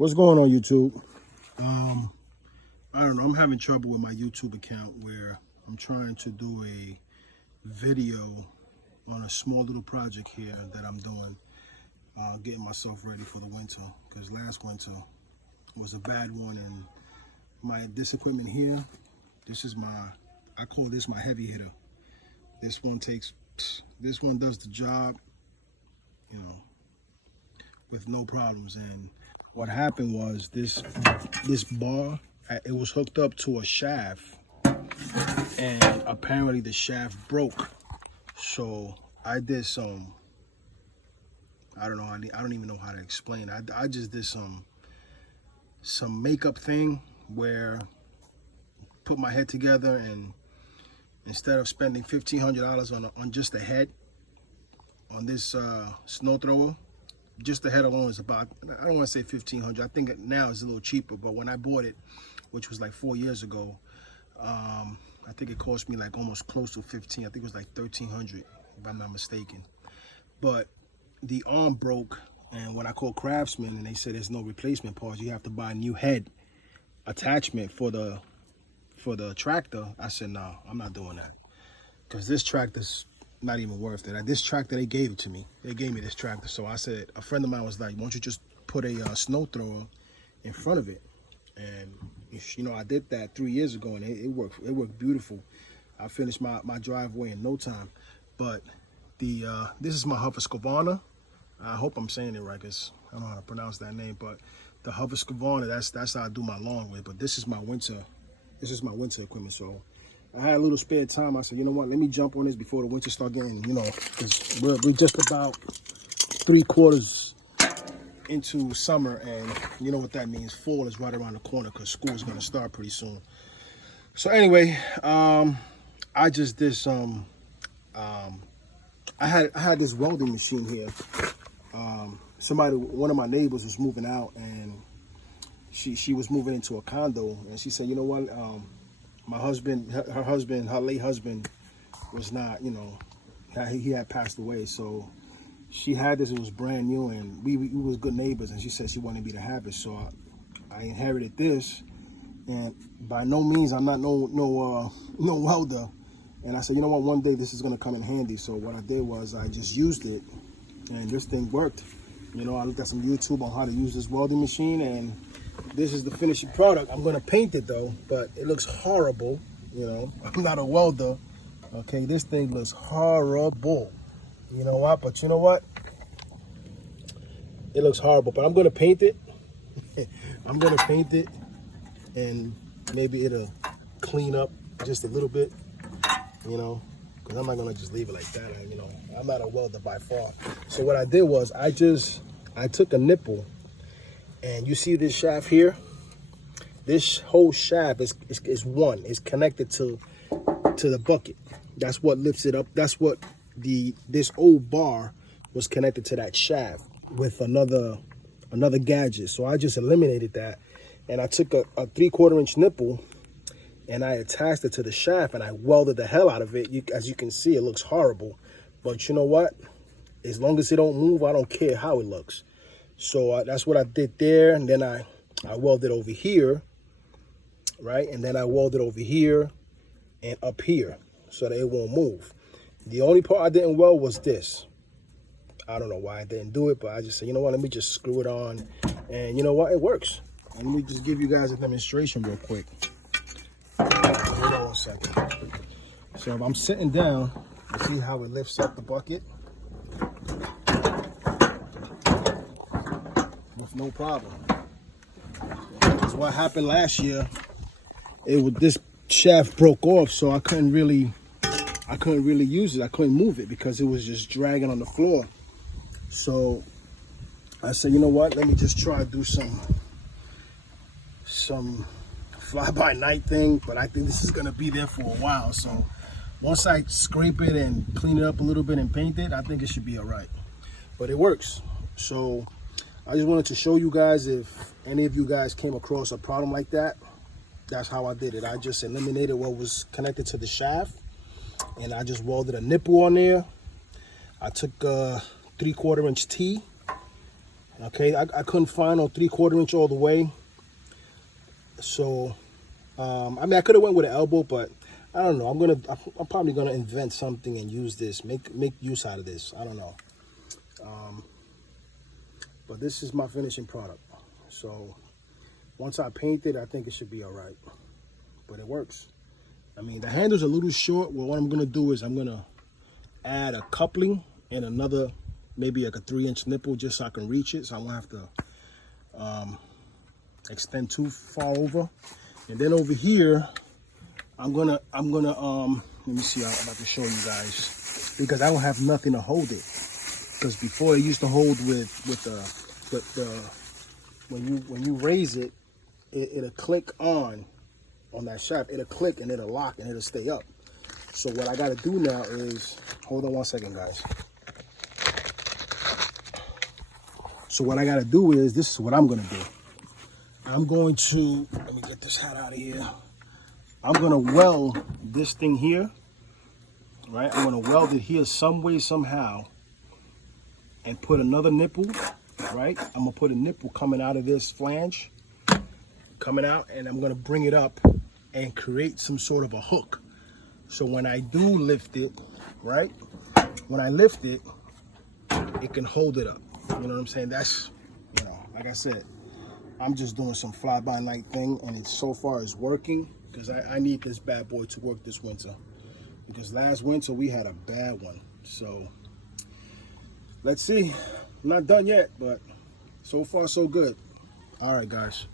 What's going on, YouTube? I don't know. I'm having trouble with my YouTube account where I'm trying to do a video on a small little project here that I'm doing, getting myself ready for the winter, because last winter was a bad one. And this equipment here, this is I call this my heavy hitter. This one does the job, you know, with no problems. And what happened was this bar, it was hooked up to a shaft, and apparently the shaft broke. So I did some, I don't know, I don't even know how to explain it. I just did some makeup thing where put my head together, and instead of spending $1,500 on just the head on this snow thrower, just the head alone is about, I don't want to say $1,500. I think now it's a little cheaper, but when I bought it, which was like 4 years ago, I think it cost me like almost close to 15. I think it was like $1,300 if I'm not mistaken. But the arm broke, and when I called Craftsman and they said there's no replacement parts, you have to buy a new head attachment for the tractor, I said no, I'm not doing that, because this tractor's not even worth it. This tractor, they gave it to me. They gave me this tractor. So I said, a friend of mine was like, why don't you just put a snow thrower in front of it? And you know, I did that 3 years ago, and it worked beautiful. I finished my driveway in no time. But this is my Husqvarna. I hope I'm saying it right, because I don't know how to pronounce that name. But the Husqvarna, that's how I do my lawn with. But this is my winter equipment. So I had a little spare time. I said, you know what, let me jump on this before the winter start getting, you know, because we're just about 3/4 into summer, and you know what that means. Fall is right around the corner, because school is going to start pretty soon. So anyway, I just did some, I had this welding machine here. One of my neighbors was moving out, and she was moving into a condo, and she said, you know what, her late husband was not, you know, he had passed away. So she had this, it was brand new, and we was good neighbors, and she said she wanted me to have it. So I inherited this, and by no means, I'm not no welder. And I said, you know what, one day this is gonna come in handy. So what I did was I just used it, and this thing worked. You know, I looked at some YouTube on how to use this welding machine, and this is the finishing product. I'm gonna paint it though, but it looks horrible. You know, I'm not a welder. Okay, this thing looks horrible. You know what? But you know what? It looks horrible, but I'm gonna paint it. I'm gonna paint it, and maybe it'll clean up just a little bit. You know, because I'm not gonna just leave it like that. You know, I'm not a welder by far. So what I did was I took a nipple. And you see this shaft here? This whole shaft is connected to the bucket. That's what lifts it up. That's what this old bar was connected to, that shaft with another gadget. So I just eliminated that, and I took a 3/4 inch nipple, and I attached it to the shaft, and I welded the hell out of it. As you can see, it looks horrible, but you know what? As long as it don't move, I don't care how it looks. So that's what I did there, and then I welded over here, right? And then I welded over here and up here so that it won't move. The only part I didn't weld was this. I don't know why I didn't do it, but I just said, you know what, let me just screw it on. And you know what, it works. And let me just give you guys a demonstration real quick. Hold on 1 second. So if I'm sitting down, you see how it lifts up the bucket? With no problem. That's what happened last year. This shaft broke off, so I couldn't really use it. I couldn't move it because it was just dragging on the floor. So I said, you know what? Let me just try to do some fly-by-night thing. But I think this is gonna be there for a while. So once I scrape it and clean it up a little bit and paint it, I think it should be all right. But it works. So I just wanted to show you guys, if any of you guys came across a problem like that, that's how I did it. I just eliminated what was connected to the shaft, and I just welded a nipple on there. I took a 3/4 inch T, Okay, I couldn't find no 3/4 inch all the way. So, I mean, I could have went with an elbow, but I don't know. I'm probably gonna invent something and use this, make use out of this. I don't know. But this is my finishing product. So once I paint it, I think it should be all right. But it works. I mean, the handle's a little short. Well, what I'm gonna do is I'm gonna add a coupling and another, maybe like a 3-inch nipple, just so I can reach it. So I won't have to extend too far over. And then over here, I'm gonna let me see. I'm about to show you guys, because I don't have nothing to hold it. Because before it used to hold with the when you raise it, it'll click on that shaft. It'll click and it'll lock and it'll stay up. So what I gotta do now is, hold on one second, guys. So what I gotta do is, this is what I'm gonna do. I'm going to, let me get this hat out of here. I'm gonna weld this thing here, right? I'm gonna weld it here some way, somehow, and put another nipple, right? I'm gonna put a nipple coming out of this flange, coming out, and I'm gonna bring it up and create some sort of a hook. So when I do lift it, right? When I lift it, it can hold it up. You know what I'm saying? That's, you know, like I said, I'm just doing some fly-by-night thing, and it so far is working, because I need this bad boy to work this winter. Because last winter we had a bad one. So let's see. I'm not done yet, but so far so good. All right, guys.